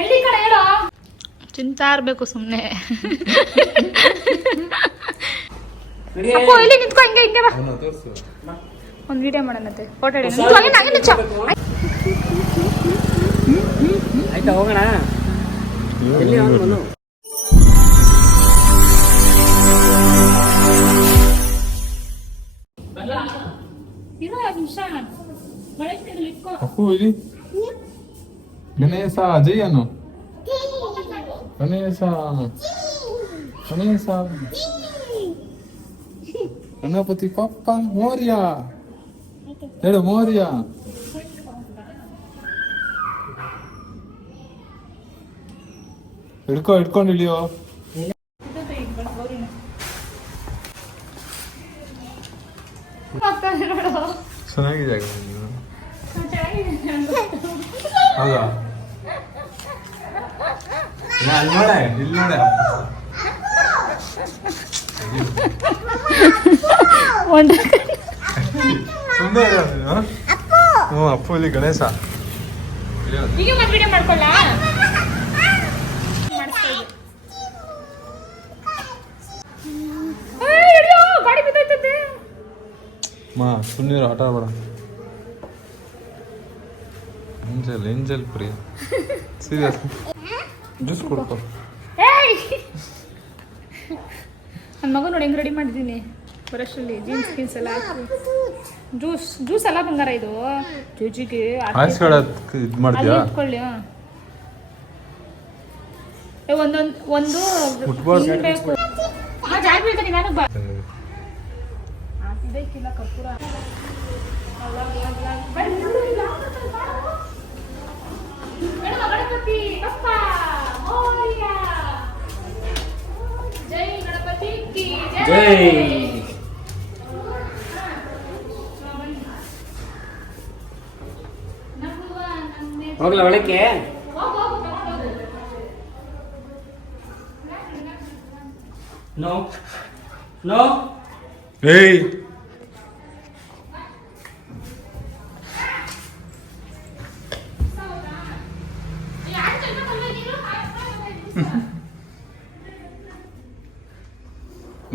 ಎಲ್ಲಿ ಕಡೆ ಹೇಳೋ ಚಿಂತಾ ಇರ್ಬೇಕು ಸುಮ್ಮನೆ. ಇಲ್ಲಿ ನಿಂತ್ಕೊ, ಹಿಂಗೆ ಹಿಂಗೆ ಬಾ, ಒಂದು ವಿಡಿಯೋ ಮಾಡೋಣಂತೆ, ಫೋಟೋ ಹಿಡಿ. ಆಯ್ತಾ ಹೋಗೋಣ. ಎಲ್ಲಿ ಅವನು ಗಣೇಶ ಅಜಯ್ಯನು ಗಣೇಶ ಗಣೇಶ ಗಣಪತಿ ಪಪ್ಪ ಮೋರ್ಯ ಹೇಳು ಮೋರ್ಯ. ಹಿಡ್ಕೊಂಡು ಇಳಿಯೋ. ಚೆನ್ನಾಗಿದೆ ಹೌದಾ? ಅಲ್ಲಿ ನೋಡೆ, ಇಲ್ಲಿ ನೋಡೆ. ಸುಮ್ಮನೆ ಹ್ಞೂ ಅಪ್ಪು ಇಲ್ಲಿ ಗಣೇಶ. ಮಾ ಸುಮ್ಮನೆ ಆಟ ಆಡಬೇಡ. ಏಂಜಲ್ ಪ್ರಿಯ ಸೀರಿಯಸ್ ಜ್ಯೂಸ್ ಕೊಡ್ಕೊ. ನನ್ನ ಮಗ ನೋಡಿ ಹೆಂಗೆ ರೆಡಿ ಮಾಡಿದ್ದೀನಿ ಬರೋಷ್ಟರಲ್ಲಿ. ಜೀನ್ಸ್ ಗೀನ್ಸ್ ಎಲ್ಲ ಹಾಕಿ ಜ್ಯೂಸ್ ಎಲ್ಲ ಬಂಗಾರ. ಇದು ಜೂಜಿಗೆ ಇದು ಮಾಡ್ತೀಯಾ? ಇಟ್ಕೊಳ್ಳಿ. ಒಂದು ಬೇಕು. ಜಾಗ ಬೀಳ್ತಾನೆ ನನಗೆ ಬಾ. ಬೇಕಿಲ್ಲ ಕರ್ಪೂರ. ಗಣಪತಿ ಬಪ್ಪ ಮೋರ್ಯ. ಜೈ ಗಣಪತಿ ಕಿ ಜೈ. ಹೋಗ್ಲ ಒಳಕ್ಕೆ. ನೋ ನೋ ಏಯ್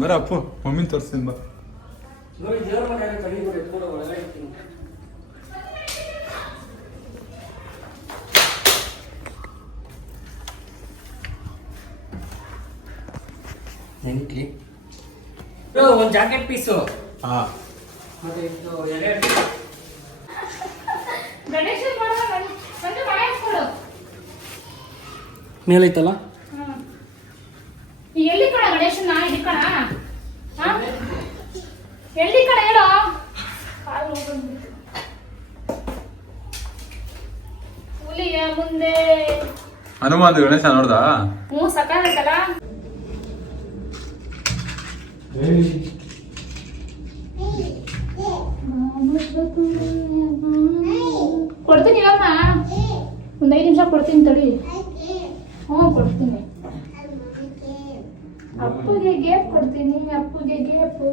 ಬರ ಅಪ್ಪು ಮಮ್ಮಿನ ತೋರಿಸ್ತೀನಿ ಬಾ. ಒಂದು ಜಾಕೆಟ್ ಪೀಸು. ಹಾಂ ಮತ್ತೆ ಇದು ಎರಡು ಮೇಲೈತಲ್ಲ. ಎಲ್ಲಿ ಕಣ ಗಣೇಶನ? ಇಲ್ಲಿ ಕಣ. ಎಲ್ಲಿ ಕಣ ಹೇಳೋ. ಹುಲಿಯ ಮುಂದೆ ಹನುಮಾನ್ ಗಣೇಶ ನೋಡ್ದ? ಹ್ಞೂ ಸಕಾಲೈತಲ್ಲ. ಕೊಡ್ತೀನಿ ಅಮ್ಮ, ಒಂದು 5 ನಿಮಿಷ ಕೊಡ್ತೀನಿ ತಡಿ. ಹ್ಞೂ ಕೊಡ್ತೀನಿ. ಅಪ್ಪುಗೆ ಗೇಪ್ ಕೊಡ್ತೀನಿ. ಅಪ್ಪುಗೆ ಗೇಪು.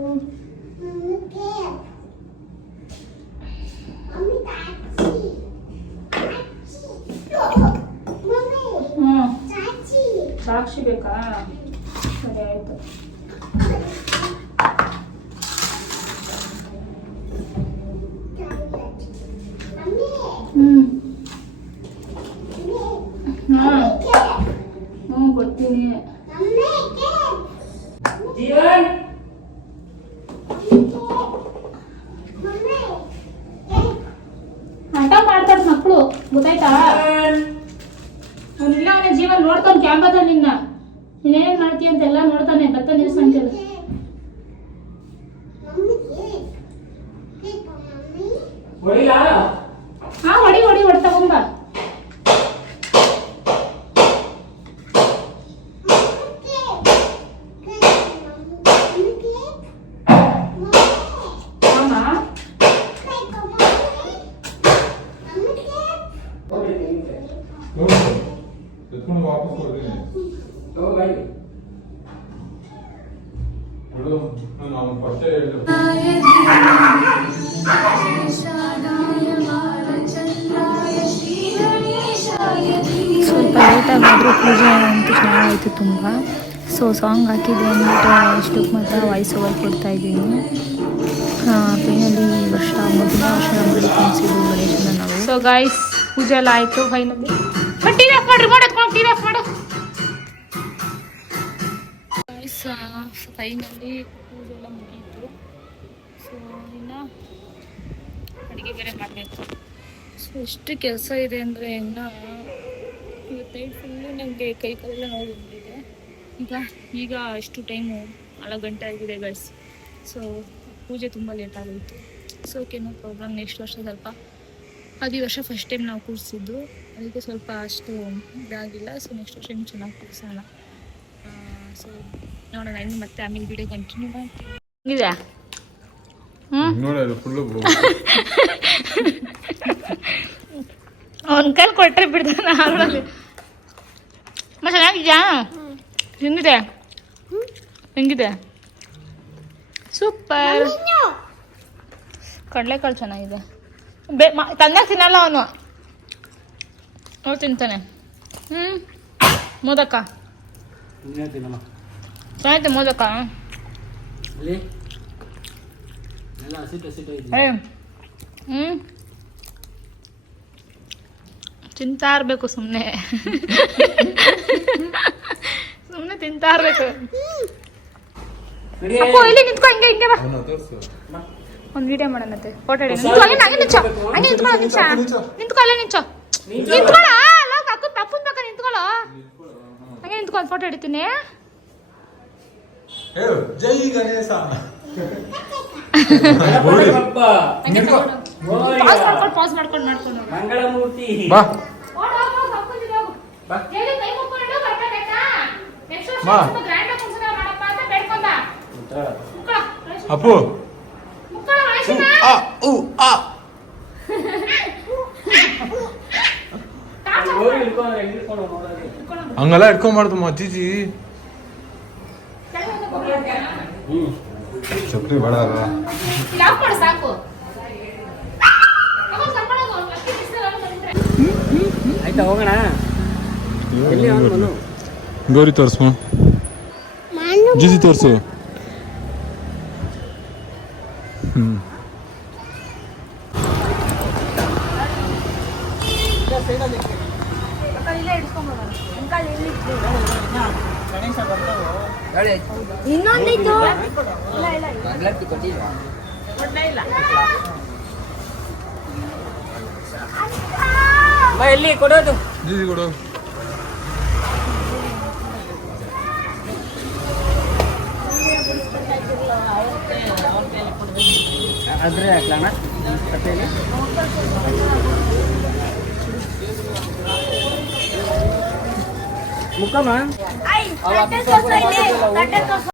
ಸಾಕ್ಷಿ ಬೇಕಾ? ಸರಿ ಆಯ್ತು. ಕೊಡ್ತೀನಿ. ಆಟ ಮಾಡ್ತಾರ ಮಕ್ಕಳು, ಗೊತ್ತಾಯ್ತಾ? ಅವನಿಲ್ಲ ಅವನ ಜೀವನ ನೋಡ್ತಾನೆ ಕ್ಯಾಂಪದ. ನಿನ್ನ ನೀನೇನ್ ಮಾಡ್ತೀಯ ಅಂತೆಲ್ಲ ನೋಡ್ತಾನೆ. ಬತ್ತ ನಿಲ್ಸ್ ಅಂತೆಲ್ಲ. ಹಾ ಹೊಡಿ ಹೊಡಿ ಹೊಡಿ ತಗೊಂಬ. ಸ್ವಲ್ಪ ಆದರೂ ಪೂಜೆ ಅಂತೂ ಚೆನ್ನಾಗಾಯಿತು ತುಂಬ. ಸೊ ಸಾಂಗ್ ಹಾಕಿದ್ದೆ ಅಂದ್ಬಿಟ್ಟು ಅಷ್ಟಕ್ಕೆ ಮಾತ್ರ ವಾಯ್ಸ್ ಓವರ್ ಕೊಡ್ತಾ ಇದ್ದೀನಿ. ಫೈನಲಿ ಈ ವರ್ಷ ಮೊದಲ ವರ್ಷ ರಂಗೋಲಿ ಕುಣಿಸಿದ್ದು ಗಣೇಶನ ನಾವು. ಸೊ ಗಾಯ್ಸ್ ಪೂಜೆ ಎಲ್ಲ ಆಯಿತು ಫೈನಲಿ. ಟಿವಿ ಆಫ್ ಮಾಡ್ರಿ, ಮಾಡೋದು ಟಿವಿ ಆಫ್ ಮಾಡು ಗಾಯ್ಸ್. ಫೈನಲಿ ಪೂಜೆ ಎಲ್ಲ ಮುಗೀತು. ಸೊ ಇನ್ನು ಅಡುಗೆ ಬೇರೆ ಮಾಡಬೇಕು. ಸೊ ಎಷ್ಟು ಕೆಲಸ ಇದೆ ಅಂದರೆ ಇನ್ನು ಇವತ್ತೈದು ಫುಲ್ಲು ನನಗೆ ಕೈ ಕಾಲೆಲ್ಲ ನೋವು ಬಂದಿದೆ. ಈಗ ಅಷ್ಟು ಟೈಮು 4 ಗಂಟೆ ಆಗಿದೆ ಗೈಸ್. ಸೊ ಪೂಜೆ ತುಂಬ ಲೇಟ್ ಆಗೋಯಿತು. So no problem. ನೆಕ್ಸ್ಟ್ ವರ್ಷ ಸ್ವಲ್ಪ ಈ ವರ್ಷ ಫಸ್ಟ್ ಟೈಮ್ ನಾವು ಕೂರಿಸಿದ್ದು, ಅದಕ್ಕೆ ಸ್ವಲ್ಪ ಅಷ್ಟು ಇದಾಗಿಲ್ಲ. ಸೊ ನೆಕ್ಸ್ಟ್ ವರ್ಷ ಇನ್ನೂ ಚೆನ್ನಾಗಿ ಕೂರಿಸೋಣ. ಸೊ ನೋಡೋಣ, ಇನ್ನು ಮತ್ತೆ ಆಮೇಲೆ ವಿಡಿಯೋ ಕಂಟಿನ್ಯೂ ಮಾಡ್ತೀವಿ. ಇದೆ ಅವ್ನ ಕೈಲಿ ಕೊಟ್ಟರೆ ಬಿಡ್ತಾನೆ ಹಾರಲ್ಲಿ. ಮತ್ತೆ ಚೆನ್ನಾಗಿದ್ಯಾ? ಹೆಂಗಿದೆ ಹೆಂಗಿದೆ? ಸೂಪರ್. ಕಡಲೆಕಾಳು ಚೆನ್ನಾಗಿದೆ. ತಂದಾಗ ತಿನ್ನಲ್ಲ ಅವನು, ಅವ್ರು ತಿಂತಾನೆ. ಮೋದಕ ಚೆನ್ನಾಗಿದೆ. ಮೋದಕ ತಿಂತಾ ಇರ್ಬೇಕು ಸುಮ್ಮನೆ ಸುಮ್ಮನೆ ತಿಂತಾ ಇರ್ಬೇಕು. ಇಲ್ಲಿ ನಿಂತ್ಕೊ, ಹಿಂಗೆ ಹಿಂಗೆ ಬಾ, ಒಂದು ವಿಡಿಯೋ ಮಾಡೋಣಂತೆ. ಫೋಟೋ ಹಿಡಿ. ಹಂಗೆ ನಿಂಚೋ, ಹಂಗೆ ನಿಂತ್ಕೊಳ್ಳೋ, ನಿಂತ್ಕೊ, ಅಲ್ಲೇ ನಿಂಚೋ, ನಿಂತ್ಕೊಳ್ಳೋ. ಅಲ್ಲ ಪಪ್ಪನ ಬೇಕಾ ನಿಂತ್ಕೊಳ್ಳೋ, ಹಂಗೆ ನಿಂತ್ಕೊ, ಒಂದು ಫೋಟೋ ಹಿಡಿತೀನಿ. ಜೈ ಗಣೇಶ. ಪಾಸ್ ಮಾಡ್ಕೊಂಡು ಮಂಗಳಮೂರ್ತಿ ಬಾ ಅಪ್ಪು. ಹಂಗೆಲ್ಲ ಇಟ್ಕೊಂಬಾರ್ದು ಅಜ್ಜಿಜಿ. ಚಕ್ರಿ ಬೇಡ ಅಲ್ಲ. ಸಾಕು. ಆಯ್ತಾ, ಹೋಗೋಣ. ಗೌರಿ ತೋರಿಸು, ಜಿಜಿ ತೋರಿಸು. ಇನ್ನೊಂದಿತ್ತು ಎಲ್ಲಿ ಕೊಡೋದು? ಜಿಜಿ ಕೊಡು. ಅದ್ರೆ ಹಾಕ್ಲಣ್ಣ ಕಥೆಯಲ್ಲಿ ಮುಖಮ್ಮ